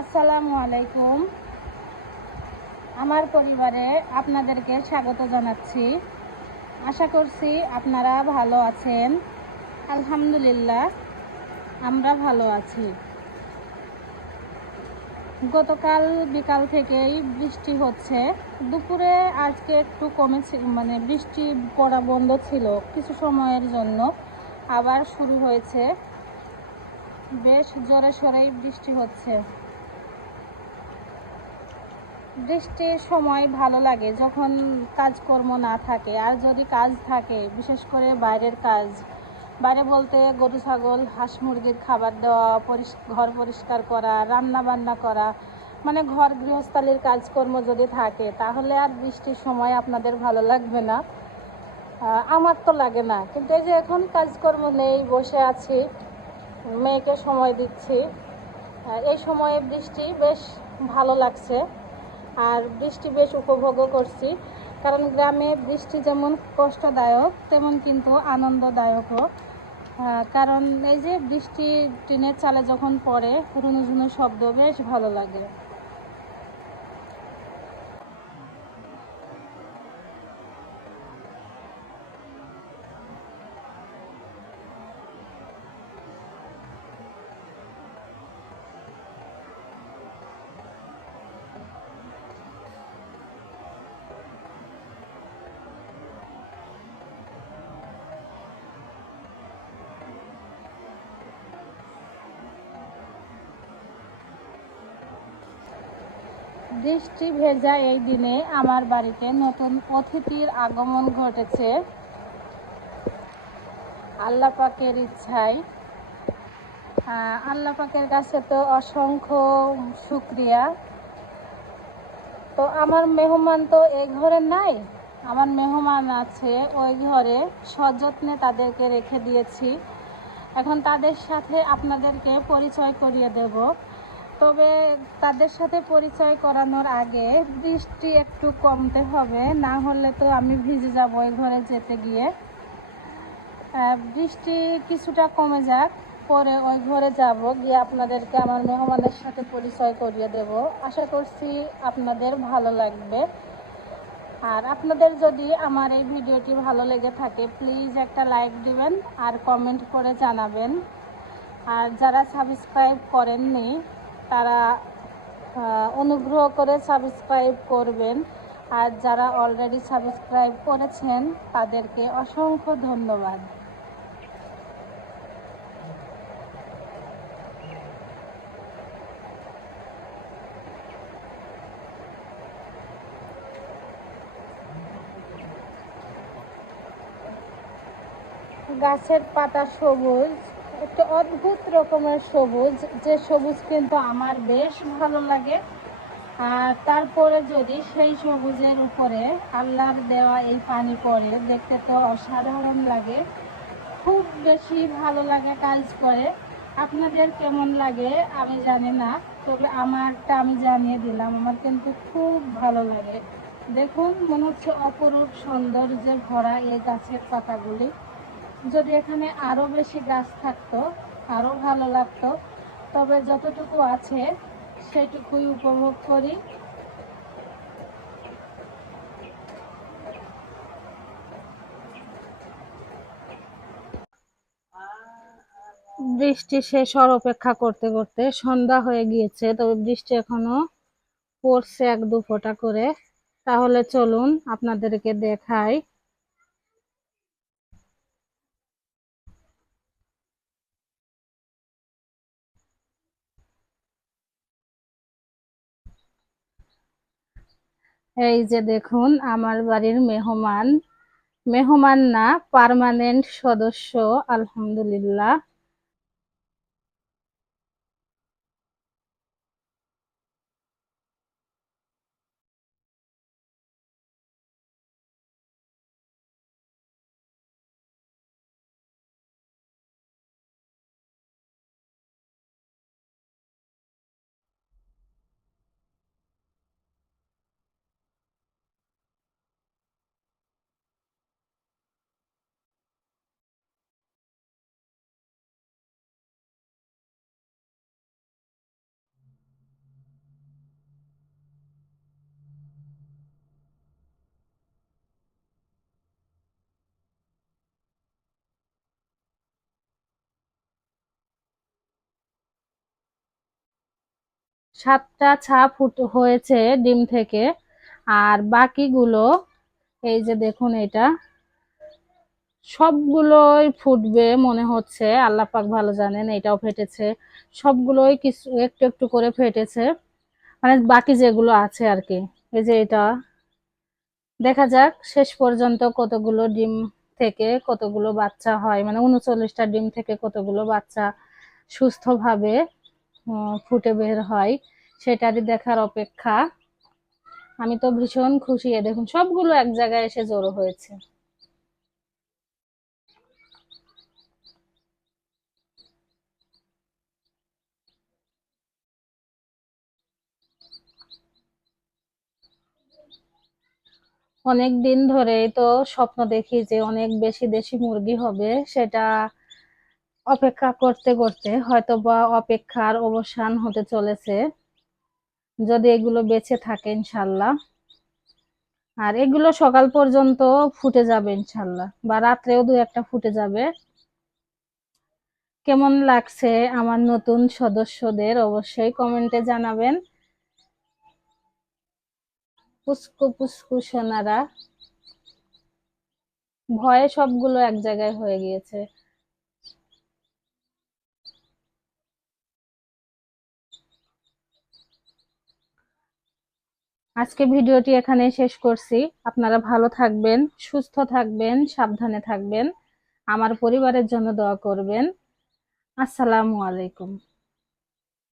আসসালামু আলাইকুম। আমার পরিবারে আপনাদেরকে স্বাগত জানাচ্ছি। আশা করছি আপনারা ভালো আছেন। আলহামদুলিল্লাহ, আমরা ভালো আছি। গতকাল বিকাল থেকেই বৃষ্টি হচ্ছে। দুপুরে আজকে একটু কমেছে মানে বৃষ্টি পড়া বন্ধ ছিল কিছু সময়ের জন্য। আবার শুরু হয়েছে। বেশ জোরে সোরেই বৃষ্টি হচ্ছে। বৃষ্টির সময় ভালো লাগে যখন কাজকর্ম না থাকে। আর যদি কাজ থাকে, বিশেষ করে বাইরের কাজ, বাইরে বলতে গরু, ছাগল, হাঁস, মুরগির খাবার দেওয়া ঘর পরিষ্কার করা রান্না বান্না করা মানে ঘর গৃহস্থালির কাজকর্ম যদি থাকে, তাহলে আর বৃষ্টির সময় আপনাদের ভালো লাগবে না। আমার তো লাগে না। কিন্তু এই যে এখন কাজকর্ম নেই, বসে আছি, মেয়েকে সময় দিচ্ছি এই সময়ে বৃষ্টি বেশ ভালো লাগছে। আর বৃষ্টি বেশ উপভোগও করছি। কারণ গ্রামে বৃষ্টি যেমন কষ্টদায়ক, তেমন কিন্তু আনন্দদায়কও। কারণ এই যে বৃষ্টি টিনের চালে যখন পড়ে রুনু শব্দ বেশ ভালো লাগে। বৃষ্টি ভেজা এই দিনে আমার বাড়িতে নতুন অতিথির আগমন ঘটেছে। আল্লাপাকের ইচ্ছায় আল্লাপাকের কাছে তো অসংখ্য শুক্রিয়া। তো আমার মেহমান তো এই ঘরে নাই, আমার মেহমান আছে ওই ঘরে, সযত্নে তাদেরকে রেখে দিয়েছি। এখন তাদের সাথে আপনাদেরকে পরিচয় করিয়ে দেব। তবে তাদের সাথে পরিচয় করানোর আগে বৃষ্টি একটু কমতে হবে। না হলে তো আমি ভিজে যাব ওই ঘরে যেতে গিয়ে। বৃষ্টি কিছুটা কমে যাক, পরে ওই ঘরে যাব, গিয়ে আপনাদেরকে আমার মেহমানের সাথে পরিচয় করিয়ে দেব। আশা করছি আপনাদের ভালো লাগবে। আর আপনাদের যদি আমার এই ভিডিওটি ভালো লেগে থাকে, প্লিজ একটা লাইক দিবেন আর কমেন্ট করে জানাবেন। আর যারা সাবস্ক্রাইব করেননি তারা অনুগ্রহ করে সাবস্ক্রাইব করবেন। আর যারা অলরেডি সাবস্ক্রাইব করেছেন, তাদেরকে অসংখ্য ধন্যবাদ। গাছের পাতা সবুজ। একটা অদ্ভুত রকমের সবুজ, যে সবুজ কিন্তু আমার বেশ ভালো লাগে। আর তারপরে যদি সেই সবুজের উপরে আল্লাহর দেওয়া এই পানি পড়ে, দেখতে তো অসাধারণ লাগে। খুব বেশি ভালো লাগে কাজ করে। আপনাদের কেমন লাগে আমি জানি না, তবে আমারটা আমি জানিয়ে দিলাম। আমার কিন্তু খুব ভালো লাগে। দেখুন, মনে হচ্ছে অপরূপ সৌন্দর্যে ভরা এই গাছের পাতাগুলি। যদি এখানে আরও বেশি গাছ থাকতো, আরও ভালো লাগতো, তবে যতটুকু আছে সেটুকুই উপভোগ করি। বৃষ্টি শেষ হওয়ার অপেক্ষা করতে করতে সন্ধ্যা হয়ে গিয়েছে, তবে বৃষ্টি এখনও পড়ছে এক দু ফোঁটা করে। তাহলে চলুন আপনাদেরকে দেখাই এই যে দেখুন আমার বাড়ির মেহমান। মেহমান না পার্মানেন্ট সদস্য আলহামদুলিল্লাহ। সাতটা ছা ফুট হয়েছে ডিম থেকে। আর বাকিগুলো, এই যে দেখুন এটা, সবগুলোই ফুটবে মনে হচ্ছে। আল্লাহ পাক ভালো জানেন এটাও ফেটেছে। সবগুলোই কিছু, একটু একটু করে ফেটেছে। মানে বাকি যেগুলো আছে আর কি, এই যে এটা। দেখা যাক শেষ পর্যন্ত কতগুলো ডিম থেকে কতগুলো বাচ্চা হয়। মানে উনচল্লিশটা ডিম থেকে কতগুলো বাচ্চা সুস্থভাবে ফুটে বের হয়, সেটারই দেখার অপেক্ষা। আমি তো ভীষণ খুশি, এ দেখুন, সবগুলো এক জায়গায় এসে জড়ো হয়েছে। অনেক দিন ধরেই তো স্বপ্ন দেখি যে অনেক বেশি দেশি মুরগি হবে, সেটা অপেক্ষা করতে করতে হয়তো বা অপেক্ষার অবসান হতে চলেছে। যদি এগুলো বেঁচে থাকে, ইনশাল্লাহ। আর এগুলো সকাল পর্যন্ত ফুটে যাবে, ইনশাল্লাহ। বা রাত্রেও দু একটা ফুটে যাবে। কেমন লাগছে আমার নতুন সদস্যদের অবশ্যই কমেন্টে জানাবেন। পুস্কু পুস্কু সোনারা, ভয়ে সবগুলো এক জায়গায় হয়ে গিয়েছে। আজকে ভিডিওটি এখানে শেষ করছি। আপনারা ভালো থাকবেন, সুস্থ থাকবেন, সাবধানে থাকবেন। আমার পরিবারের জন্য দোয়া করবেন। আসসালামু আলাইকুম।